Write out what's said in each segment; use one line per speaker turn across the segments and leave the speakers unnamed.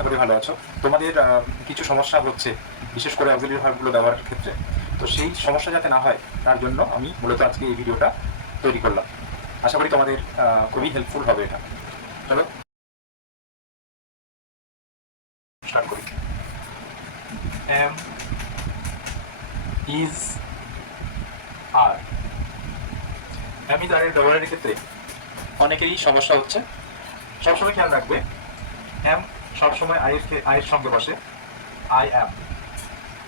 আশা করি ভালো আছো। তোমাদের কিছু সমস্যা হচ্ছে, বিশেষ করে অক্সিলারি ভার্বগুলো ব্যবহারের ক্ষেত্রে। তো সেই সমস্যা যাতে না হয়, তার জন্য আমি মূলত আজকে এই ভিডিওটা তৈরি করলাম। আশা করি তোমাদের খুবই হেল্পফুল হবে এটা। চলো। স্টার্ট করি। এম ইজ আর আমি তাদের ব্যবহারের ক্ষেত্রে অনেকেরই সমস্যা হচ্ছে। সবসময় খেয়াল রাখবে। এম সবসময় খে- আয়ের সঙ্গে বসে। I am.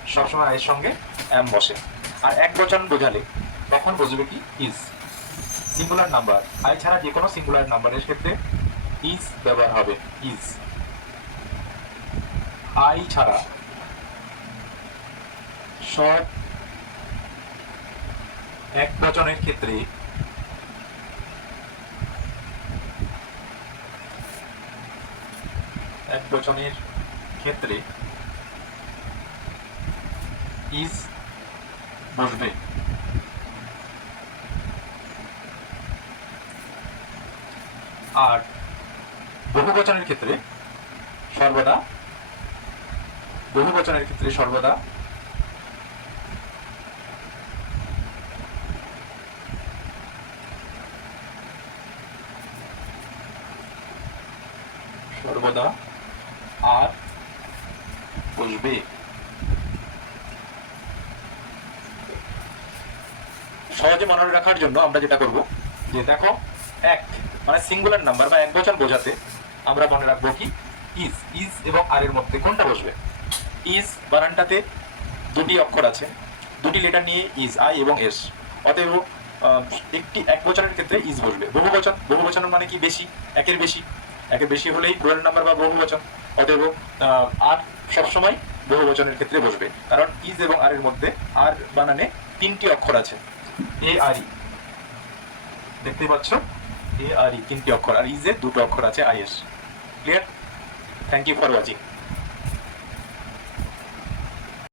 সবসময় আয়ের সঙ্গে এম বসে। আর এক বচন বোঝালে, তখন বুঝবে কি ইজ সিঙ্গুলার নাম্বার আই ছাড়া যে কোনো সিঙ্গুলার নাম্বারের ক্ষেত্রে ইজ ব্যবহার হবে ইজ আই ছাড়া সব এক বচনের ক্ষেত্রে এক বচনের ক্ষেত্রে ইজ বসবে আর বহু বচনের ক্ষেত্রে সর্বদা বহু বচনের ক্ষেত্রে সর্বদা সর্বদা আর বসবে সহজে মনে রাখার জন্য আমরা যেটা করব, যে দেখো, এক মানে সিঙ্গুলার নাম্বার বা এক বচন বোঝাতে আমরা মনে রাখব কি? ইজ ইজ এবং আর এর মধ্যে কোনটা বসবে? ইজ বানানটাতে দুটি অক্ষর আছে, দুটি লেটার নিয়ে ইজ আই এবং এস অতএব একটি এক বচনের ক্ষেত্রে ইজ বসবে। বহু বচন বহু বচন মানে কি বেশি? একের বেশি। একের বেশি হলেই পুরান নাম্বার বা বহু বচন। অতএব আর সবসময় বহু বচনের ক্ষেত্রে বসবে। কারণ ইজ এবং আর এর মধ্যে আর বানানে তিনটি অক্ষর আছে। এ আর ই। দেখতে পাচ্ছ? এ আর ই তিনটি অক্ষর। আর ইজে দুটো অক্ষর আছে is clear thank you for watching